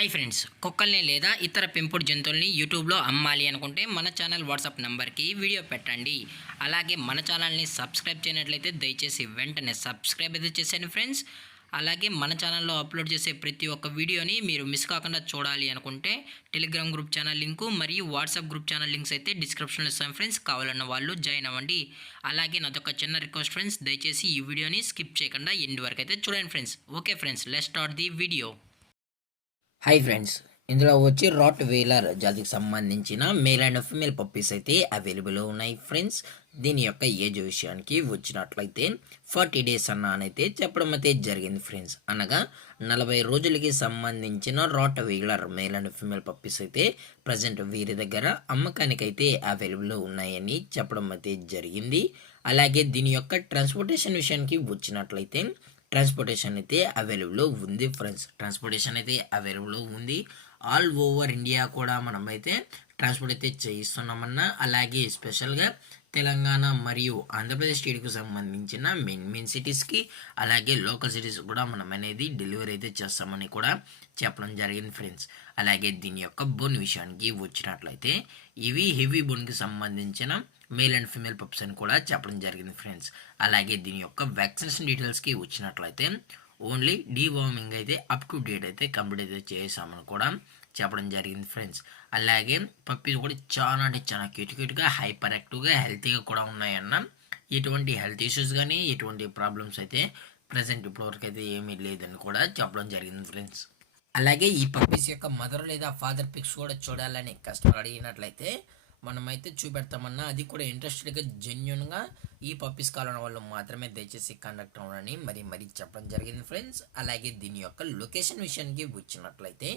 Hi friends, కుక్కల్ని లేదా ఇతర పెంపుడు జంతువుల్ని యూట్యూబ్లో అమ్మాలి అనుకుంటే మన ఛానల్ వాట్సాప్ నెంబర్కి వీడియో పెట్టండి. అలాగే మన ఛానల్ని సబ్స్క్రైబ్ చేయనట్లయితే దయచేసి వెంటనే సబ్స్క్రైబ్ అయితే చేసేయండి ఫ్రెండ్స్. అలాగే మన ఛానల్లో అప్లోడ్ చేసే ప్రతి ఒక్క వీడియోని మీరు మిస్ కాకుండా చూడాలి అనుకుంటే టెలిగ్రామ్ గ్రూప్ ఛానల్ లింకు మరియు వాట్సాప్ గ్రూప్ ఛానల్ లింక్స్ అయితే డిస్క్రిప్షన్లో ఇస్తాను ఫ్రెండ్స్. కావాలన్న వాళ్ళు జాయిన్ అవ్వండి. అలాగే నాదొక చిన్న రిక్వెస్ట్ ఫ్రెండ్స్, దయచేసి ఈ వీడియోని స్కిప్ చేయకుండా ఎండ్ వరకు అయితే చూడండి friends. Okay friends, let's start the video. Hi friends, ఇందులో వచ్చి రాట్ వీలర్ జాతికి సంబంధించిన మేల్ అండ్ ఫీమేల్ పప్పీస్ అయితే అవైలబుల్ ఉన్నాయి ఫ్రెండ్స్. దీని యొక్క ఏజ్ విషయానికి వచ్చినట్లయితే 40 డేస్ అయితే చెప్పడం అయితే జరిగింది ఫ్రెండ్స్. అనగా 40 రోజులకి సంబంధించిన rottweiler male and female puppies అయితే ప్రజెంట్ వీరి దగ్గర అమ్మకానికి అయితే అవైలబుల్ ఉన్నాయని చెప్పడం అయితే జరిగింది. అలాగే దీని యొక్క ట్రాన్స్పోర్టేషన్ విషయానికి వచ్చినట్లయితే ట్రాన్స్పోర్టేషన్ అయితే అవైలబుల్ ఉంది ఫ్రెండ్స్. ట్రాన్స్పోర్టేషన్ అయితే అవైలబుల్ ఉంది. ఆల్ ఓవర్ ఇండియా కూడా మనమైతే ట్రాన్స్పోర్ట్ అయితే చేయిస్తున్నామన్నా. అలాగే స్పెషల్గా తెలంగాణ మరియు ఆంధ్రప్రదేశ్ స్టేట్కి సంబంధించిన మెయిన్ సిటీస్కి అలాగే లోకల్ సిటీస్ కూడా మనం అనేది డెలివరీ అయితే చేస్తామని కూడా చెప్పడం జరిగింది ఫ్రెండ్స్. అలాగే దీని యొక్క బోన్ విషయానికి వచ్చినట్లయితే ఇవి హెవీ బోన్కి సంబంధించిన మేల్ అండ్ ఫీమేల్ పప్స్ అని కూడా చెప్పడం జరిగింది ఫ్రెండ్స్. అలాగే దీని యొక్క వ్యాక్సినేషన్ డీటెయిల్స్కి వచ్చినట్లయితే ఓన్లీ డీవార్మింగ్ అయితే అప్ టు డేట్ అయితే కంప్లీట్ అయితే చేసామని కూడా చెప్పడం జరిగింది ఫ్రెండ్స్. అలాగే పప్పీస్ కూడా చాలా అంటే చాలా క్యూట్గా హైపర్ యాక్టివ్గా హెల్తీగా కూడా ఉన్నాయన్న. ఎటువంటి హెల్త్ ఇష్యూస్ కానీ ఎటువంటి ప్రాబ్లమ్స్ అయితే ప్రజెంట్ ఇప్పటివరకు అయితే ఏమీ లేదని కూడా చెప్పడం జరిగింది ఫ్రెండ్స్. అలాగే ఈ పప్పీస్ యొక్క మదర్ లేదా ఫాదర్ పిక్స్ కూడా చూడాలని కస్టమర్ అడిగినట్లయితే మనమైతే చూపెడతామన్నా. అది కూడా ఇంట్రెస్టెడ్గా జెన్యున్గా ఈ పప్పీస్ కావాలన్న వాళ్ళు మాత్రమే దయచేసి కండక్ట్ అవ్వనని మరీ చెప్పడం జరిగింది ఫ్రెండ్స్. అలాగే దీని యొక్క లొకేషన్ విషయానికి వచ్చినట్లయితే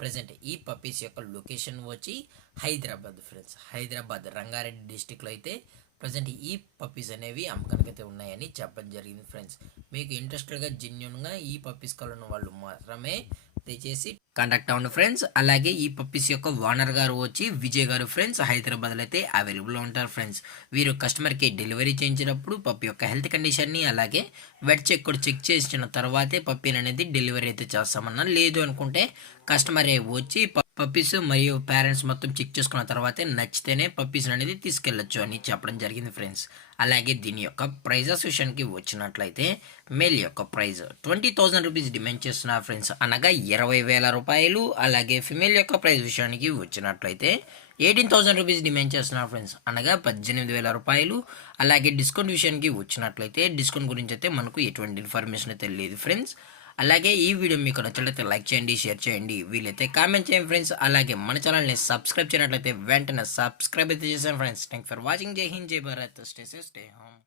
ప్రజెంట్ ఈ పప్పీస్ యొక్క లొకేషన్ వచ్చి హైదరాబాద్ ఫ్రెండ్స్. హైదరాబాద్ రంగారెడ్డి డిస్టిక్లో అయితే ప్రజెంట్ ఈ పప్పీస్ అనేవి అమ్మకానికి అయితే ఉన్నాయని చెప్పడం జరిగింది ఫ్రెండ్స్. మీకు ఇంట్రెస్టెడ్గా జెన్యున్గా ఈ పప్పీస్ కావాలన్న వాళ్ళు మాత్రమే దయచేసి కాంటాక్ట్ అవ్వండి ఫ్రెండ్స్. అలాగే ఈ పప్పీస్ యొక్క ఓనర్ గారు వచ్చి విజయ్ గారు ఫ్రెండ్స్. హైదరాబాద్లో అయితే అవైలబుల్లో ఉంటారు ఫ్రెండ్స్. వీరు కస్టమర్కి డెలివరీ చేయించినప్పుడు పప్పి యొక్క హెల్త్ కండిషన్ని అలాగే వెట్ చెక్ కూడా చెక్ చేసిన తర్వాతే పప్పీని అనేది డెలివరీ అయితే చేస్తామన్నా. లేదు అనుకుంటే కస్టమరే వచ్చి పప్పీస్ మరియు పేరెంట్స్ మొత్తం చెక్ చేసుకున్న తర్వాతే నచ్చితేనే పప్పీస్ అనేది తీసుకెళ్ళచ్చు అని చెప్పడం జరిగింది ఫ్రెండ్స్. అలాగే దీని యొక్క ప్రైజెస్ విషయానికి వచ్చినట్లయితే మేల్ యొక్క ప్రైజ్ 20,000 రూపీస్ డిమాండ్ చేస్తున్నారు ఫ్రెండ్స్, అనగా 20,000 రూపాయలు. అలాగే ఫిమేల్ యొక్క ప్రైజ్ విషయానికి వచ్చినట్లయితే 18,000 రూపీస్ డిమాండ్ చేస్తున్నారు ఫ్రెండ్స్, అనగా 18,000 రూపాయలు. అలాగే డిస్కౌంట్ విషయానికి వచ్చినట్లయితే డిస్కౌంట్ గురించి అయితే మనకు ఎటువంటి ఇన్ఫర్మేషన్ అయితే లేదు ఫ్రెండ్స్. అలాగే ఈ వీడియో మీకు నచ్చినట్లయితే లైక్ చేయండి, షేర్ చేయండి, వీలైతే కామెంట్ చేయండి ఫ్రెండ్స్. అలాగే మన ఛానల్ని సబ్స్క్రైబ్ చేయనట్లయితే వెంటనే సబ్స్క్రైబ్ అయితే చేసాను ఫ్రెండ్స్. Thank for watching. జై హింద్, జై Bharat, stay safe, stay home.